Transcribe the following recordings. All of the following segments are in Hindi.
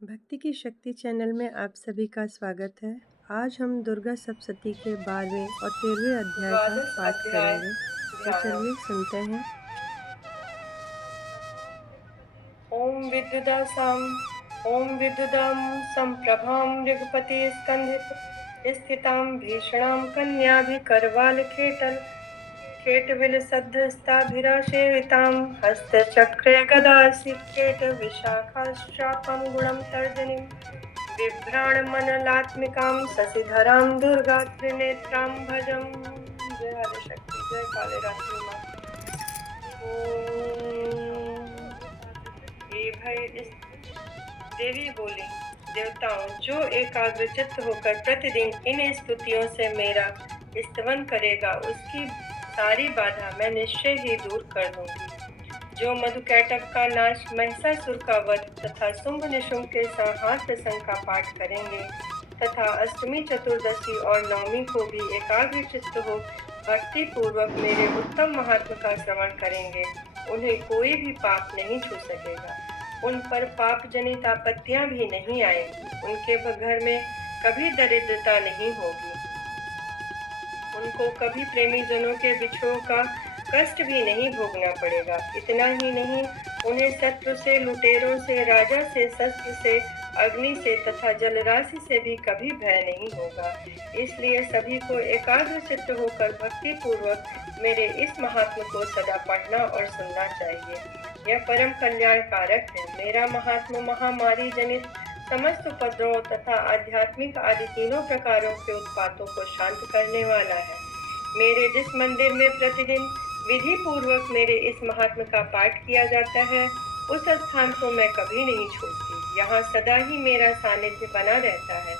भक्ति की शक्ति चैनल में आप सभी का स्वागत है। आज हम दुर्गा सप्तशती के 12वें और 13वें अध्याय का द्वादश पाठ अध्याय करेंगे। तो ध्यानम्। चलिए सुनते हैं। ओम विद्युदासाम ओम विद्युदां संप्रभां ऋगपति स्कंधित स्थितां भीषणां कन्याभिकरवालखेटल खेटविलसद्धस्ताभिराशेवितां हस्तचक्रे गदासिकेट विशाखाश्चापं गुणं तर्जनीं बिभ्राणमनलात्मिकां शशिधरां दुर्गा त्रिनेत्रां भजं। जय आदिशक्ति, जय काले रात्रि माँ। देवी बोली, देवताओं, जो एकाग्रचित्त होकर प्रतिदिन इन स्तुतियों से मेरा स्तवन करेगा उसकी सारी बाधा मैं निश्चय ही दूर कर दूंगी। जो मधुकैटभ का नाश, महिषासुर का वध तथा शुंभ निशुंभ के संहार प्रसंग का पाठ करेंगे तथा अष्टमी, चतुर्दशी और नवमी को भी एकाग्र चित्त हो भक्ति पूर्वक मेरे उत्तम महात्म का श्रवण करेंगे, उन्हें कोई भी पाप नहीं छू सकेगा। उन पर पाप जनित आपत्तियां भी नहीं आएंगी। उनके घर में कभी दरिद्रता नहीं होगी। उनको कभी प्रेमी जनों के बिछोह का कष्ट भी नहीं भोगना पड़ेगा। इतना ही नहीं, उन्हें शत्रु से, लुटेरों से, राजा से, शस्त्र से, अग्नि से तथा जलराशि से भी कभी भय नहीं होगा। इसलिए सभी को एकाग्र चित्त होकर भक्ति पूर्वक मेरे इस महात्म को सदा पढ़ना और सुनना चाहिए। यह परम कल्याण कारक है। मेरा महात्म महामारी जनित समस्त उपद्रव तथा आध्यात्मिक आदि तीनों प्रकारों के उत्पातों को शांत करने वाला है। मेरे जिस मंदिर में प्रतिदिन विधि पूर्वक मेरे इस महात्म का पाठ किया जाता है, उस स्थान को मैं कभी नहीं छोड़ती। यहाँ सदा ही मेरा सानिध्य बना रहता है।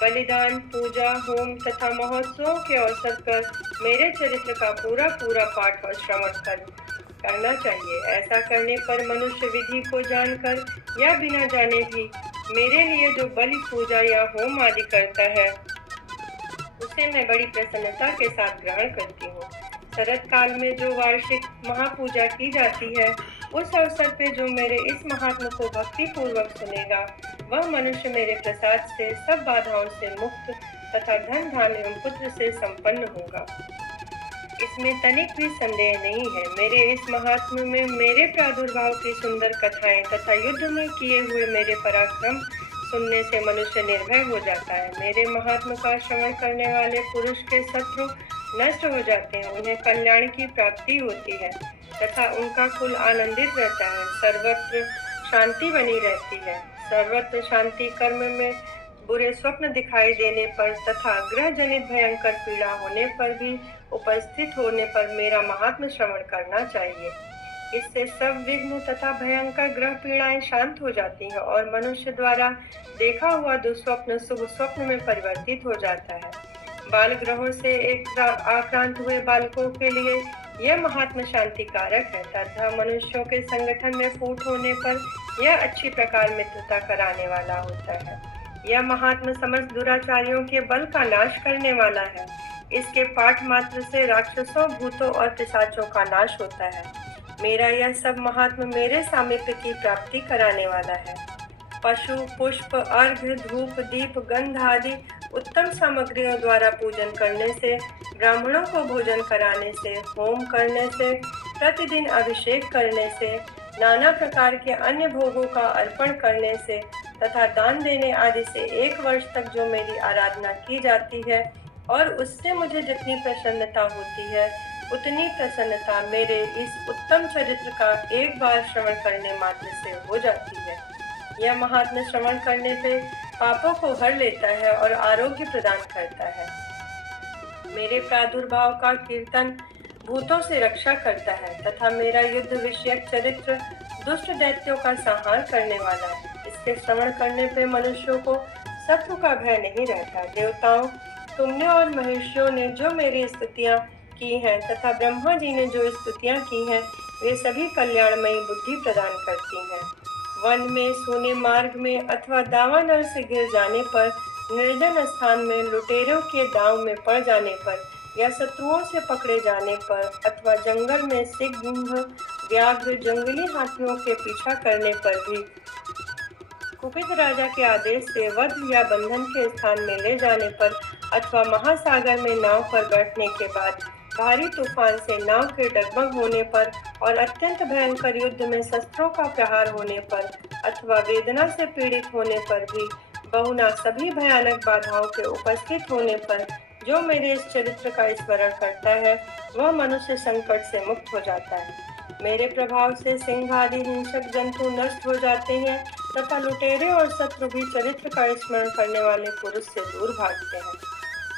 बलिदान, पूजा, होम तथा महोत्सवों के अवसर पर मेरे चरित्र का पूरा पाठ और श्रवण करना चाहिए। ऐसा करने पर मनुष्य विधि को जानकर या बिना जाने भी मेरे लिए जो बलि, पूजा या होम आदि करता है, उसे मैं बड़ी प्रसन्नता के साथ ग्रहण करती हूँ। शरद काल में जो वार्षिक महापूजा की जाती है, उस अवसर पे जो मेरे इस महात्म को भक्ति पूर्वक सुनेगा, वह मनुष्य मेरे प्रसाद से सब बाधाओं से मुक्त तथा धन, धान्य एवं पुत्र से संपन्न होगा। इसमें तनिक भी संदेह नहीं है। मेरे इस महात्म में मेरे प्रादुर्भाव की सुंदर कथाएं तथा युद्ध में किए हुए मेरे पराक्रम सुनने से मनुष्य निर्भय हो जाता है। मेरे महात्म का श्रवण करने वाले पुरुष के शत्रु नष्ट हो जाते हैं, उन्हें कल्याण की प्राप्ति होती है तथा उनका कुल आनंदित रहता है। सर्वत्र शांति बनी रहती है। सर्वत्र शांति कर्म में बुरे स्वप्न दिखाई देने पर तथा ग्रह जनित भयंकर पीड़ा होने पर भी उपस्थित होने पर मेरा महात्म श्रवण करना चाहिए। इससे सब विघ्न तथा भयंकर ग्रह पीड़ाएं शांत हो जाती हैं और मनुष्य द्वारा देखा हुआ दुस्वप्न शुभ स्वप्न में परिवर्तित हो जाता है। बाल ग्रहों से आक्रांत हुए बालकों के लिए यह महात्म शांति कारक है तथा मनुष्यों के संगठन में फूट होने पर यह अच्छी प्रकार मित्रता कराने वाला होता है। यह महात्म समस्त दुराचारियों के बल का नाश करने वाला है। इसके पाठ मात्र से राक्षसों, भूतों और पिशाचों का नाश होता है। मेरा यह सब महात्म मेरे सामीप्य की प्राप्ति कराने वाला है। पशु, पुष्प, अर्घ्य, धूप, दीप, गंध आदि उत्तम सामग्रियों द्वारा पूजन करने से, ब्राह्मणों को भोजन कराने से, होम करने से, प्रतिदिन अभिषेक करने से, नाना प्रकार के अन्य भोगों का अर्पण करने से तथा दान देने आदि से 1 वर्ष तक जो मेरी आराधना की जाती है और उससे मुझे जितनी प्रसन्नता होती है, उतनी प्रसन्नता मेरे इस उत्तम चरित्र का एक बार श्रवण करने मात्र से हो जाती है। यह महात्म श्रवण करने पे पापों को हर लेता है और आरोग्य प्रदान करता है। मेरे प्रादुर्भाव का कीर्तन भूतों से रक्षा करता है तथा मेरा युद्ध विषयक चरित्र दुष्ट दैत्यों का संहार करने वाला है। इसके श्रवण करने पे मनुष्यों को शत्रु का भय नहीं रहता। देवताओं, तुमने और महर्षियों ने जो मेरी स्तुतियां की हैं तथा ब्रह्मा जी ने जो स्तुतियां की हैं, वे सभी कल्याणमयी बुद्धि प्रदान करती हैं। वन में, सोने मार्ग में अथवा दावानल से गिर जाने पर, निर्जन स्थान में लुटेरों के दांव में पड़ जाने पर या शत्रुओं से पकड़े जाने पर अथवा जंगल में सिंह, व्याघ्र, जंगली हाथियों के पीछा करने पर भी कुपित राजा के आदेश से वध या बंधन के स्थान में ले जाने पर अथवा महासागर में नाव पर बैठने के बाद भारी तूफान से नाव के डगमग होने पर और अत्यंत भयंकर युद्ध में शस्त्रों का प्रहार होने पर अथवा वेदना से पीड़ित होने पर भी बहुना सभी भयानक बाधाओं के उपस्थित होने पर जो मेरे इस चरित्र का स्मरण करता है वह मनुष्य संकट से मुक्त हो जाता है। मेरे प्रभाव से सिंह आदि हिंसक जंतु नष्ट हो जाते हैं तथा लुटेरे और शत्रु भी चरित्र का स्मरण करने वाले पुरुष से दूर भागते हैं।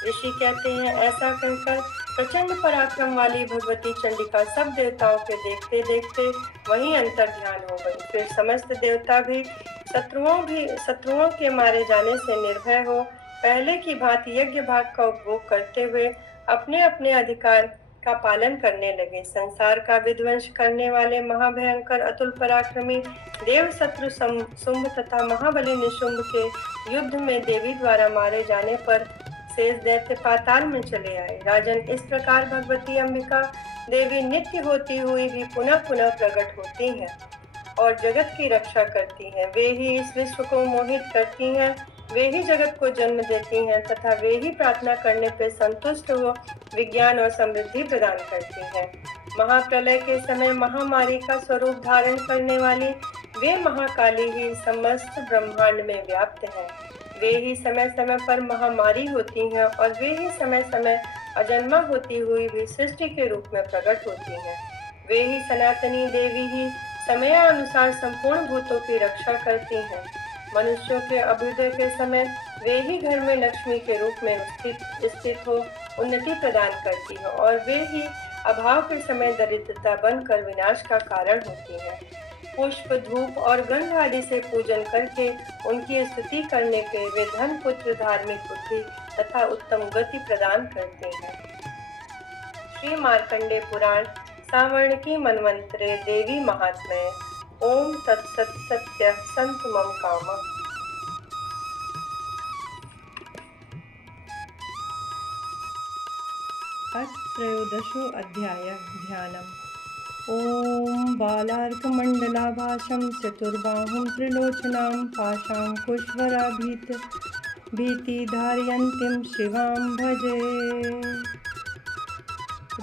ऋषि कहते हैं, ऐसा कहकर प्रचंड पराक्रम वाली भगवती चंडिका सब देवताओं के देखते देखते वहीं अंतर ध्यान हो गई। फिर समस्त देवता भी शत्रुओं के मारे जाने से निर्भय हो पहले की भांति यज्ञ भाग का उपभोग करते हुए अपने अपने अधिकार का पालन करने लगे। संसार का विध्वंस करने वाले महाभयंकर अतुल पराक्रमी देव शत्रु शुंभ तथा महाबली निशुंभ के युद्ध में देवी द्वारा मारे जाने पर शेष दैत्य पाताल में चले आए। राजन, इस प्रकार भगवती अंबिका देवी नित्य होती हुई भी पुनः पुनः प्रकट होती हैं और जगत की रक्षा करती हैं। वे ही इस विश्व को मोहित करती हैं, वे ही जगत को जन्म देती हैं तथा वे ही प्रार्थना करने पर संतुष्ट हो विज्ञान और समृद्धि प्रदान करती हैं। महाप्रलय के समय महामारी का स्वरूप धारण करने वाली वे महाकाली ही समस्त ब्रह्मांड में व्याप्त हैं। वे ही समय समय पर महामारी होती हैं और वे ही समय समय अजन्मा होती हुई भी सृष्टि के रूप में प्रकट होती हैं। वे ही सनातनी देवी ही समयानुसार संपूर्ण भूतों की रक्षा करती हैं। मनुष्यों के अभ्युदय के समय वे ही घर में लक्ष्मी के रूप में स्थित हो उन्नति प्रदान करती है और वे ही अभाव के समय दरिद्रता बनकर विनाश का कारण होती है। पुष्प, धूप और गंध आदि से पूजन करके उनकी स्तुति करने पे वे धन, पुत्र, धार्मिक बुद्धि तथा उत्तम गति प्रदान करते हैं। श्री मार्कंडेय पुराण सावर्णिकी मन्वंतरे देवी महात्म्य। ओम तत्सत् सत्य सन्तु मम कामः। त्रयोदशो अध्याय ध्यानम्। ओम बालार्कमण्डलाभासं चतुर्बाहुं त्रिलोचनां भीतिधारयन्तीं शिवां भजे।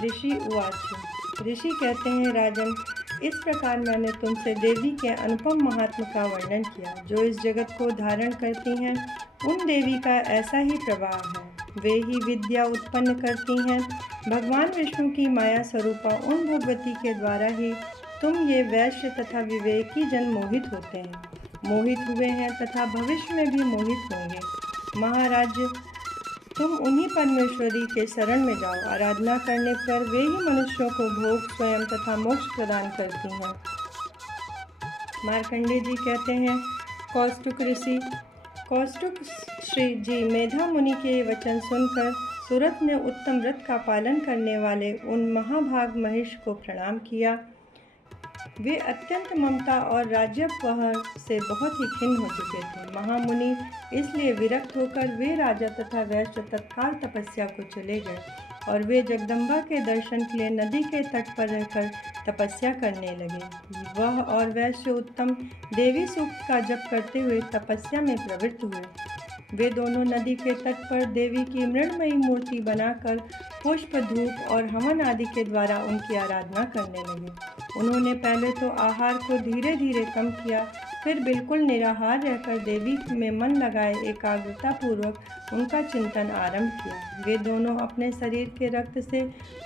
ऋषि उवाच। ऋषि कहते हैं, राजन, इस प्रकार मैंने तुमसे देवी के अनुपम महात्म का वर्णन किया जो इस जगत को धारण करती हैं। उन देवी का ऐसा ही प्रभाव है। वे ही विद्या उत्पन्न करती हैं। भगवान विष्णु की माया स्वरूपा उन भगवती के द्वारा ही तुम ये वैश्य तथा विवेकी जन मोहित होते हैं, मोहित हुए हैं तथा भविष्य में भी मोहित होंगे। महाराज, तुम उन्हीं परमेश्वरी के शरण में जाओ। आराधना करने पर वे ही मनुष्यों को भोग, स्वयं तथा मोक्ष प्रदान करती हैं। मार्कंडेय जी कहते हैं, कौस्तुक श्री जी मेधा मुनि के वचन सुनकर सूरत ने उत्तम व्रत का पालन करने वाले उन महाभाग महेश को प्रणाम किया। वे अत्यंत ममता और राज्यपह से बहुत ही खिन्न हो चुके थे। महामुनि इसलिए विरक्त होकर वे राजा तथा वैश्य तत्काल तपस्या को चले गए और वे जगदम्बा के दर्शन के लिए नदी के तट पर रहकर तपस्या करने लगे। वह और वैश्य उत्तम देवी सूक्त का जप करते हुए तपस्या में प्रवृत्त हुए। वे दोनों नदी के तट पर देवी की मृण्मयी मूर्ति बनाकर पुष्प, धूप और हवन आदि के द्वारा उनकी आराधना करने लगे। उन्होंने पहले तो आहार को धीरे धीरे कम किया, फिर बिल्कुल निराहार रहकर देवी में मन लगाए एकाग्रता पूर्वक उनका चिंतन आरंभ किया। वे दोनों अपने शरीर के रक्त से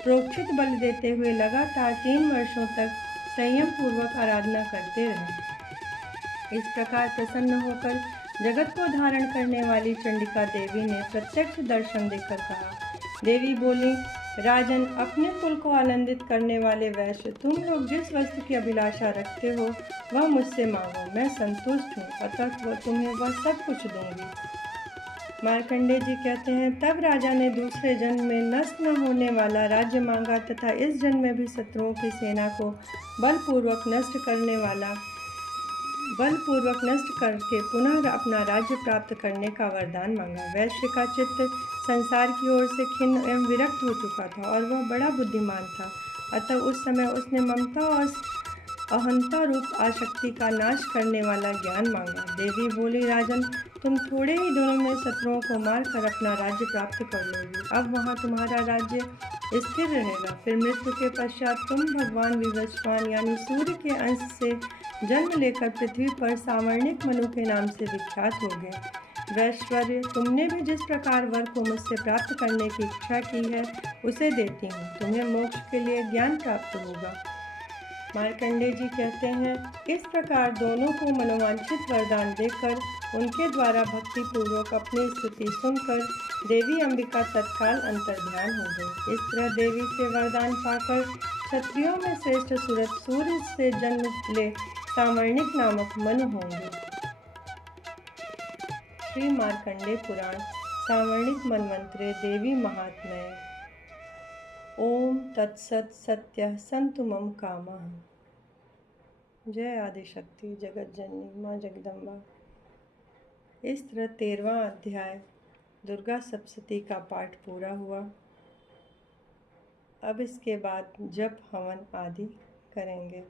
प्रोक्षित बल देते हुए लगातार 3 वर्षों तक संयम पूर्वक आराधना करते रहे। इस प्रकार प्रसन्न होकर जगत को धारण करने वाली चंडिका देवी ने प्रत्यक्ष दर्शन देकर कहा। देवी बोली, राजन, अपने कुल को आनंदित करने वाले वैश्य, तुम लोग जिस वस्तु की अभिलाषा रखते हो वह मुझसे मांगो, मैं संतुष्ट हूँ, अतः तुम्हें वह सब कुछ दूंगी। मार्कंडेय जी कहते हैं, तब राजा ने दूसरे जन्म में नष्ट न होने वाला राज्य मांगा तथा इस जन्म में भी शत्रुओं की सेना को बलपूर्वक नष्ट करके पुनः अपना राज्य प्राप्त करने का वरदान मांगा। वैश्य का चित्त संसार की ओर से खिन्न एवं विरक्त हो चुका था और वह बड़ा बुद्धिमान था, अतः उस समय उसने ममता और अहंता रूप आसक्ति का नाश करने वाला ज्ञान मांगा। देवी बोली, राजन, तुम थोड़े ही दिनों में शत्रुओं को मारकर अपना राज्य प्राप्त कर लोगे। अब वहाँ तुम्हारा राज्य स्थिर रहेगा। फिर मृत्यु के पश्चात तुम भगवान विवस्वान यानी सूर्य के अंश से जन्म लेकर पृथ्वी पर सावर्णिक मनु के नाम से विख्यात होगे। वैश्वर्य, तुमने भी जिस प्रकार वर को मुझसे प्राप्त करने की इच्छा की है उसे देती हूँ। तुम्हें मोक्ष के लिए ज्ञान प्राप्त होगा। मार्कंडेय जी कहते हैं, इस प्रकार दोनों को मनोवांछित वरदान देकर उनके द्वारा भक्ति पूर्वक अपनी स्तुति सुनकर देवी अंबिका तत्काल अंतर्ध्यान हो गई। इस तरह देवी से वरदान पाकर क्षत्रियों में श्रेष्ठ सूरत सूर्य से जन्म ले सावर्णिक नामक मनु होंगे। श्री मार्कंडेय पुराण सावर्णिक मन्वंतरे देवी महात्म्य। ओम तत्सत सत्यः सन्तु मम कामः। जय आदिशक्ति जगत जननी माँ जगदम्बा। इस तरह 13वां अध्याय दुर्गा सप्तशती का पाठ पूरा हुआ। अब इसके बाद जप हवन आदि करेंगे।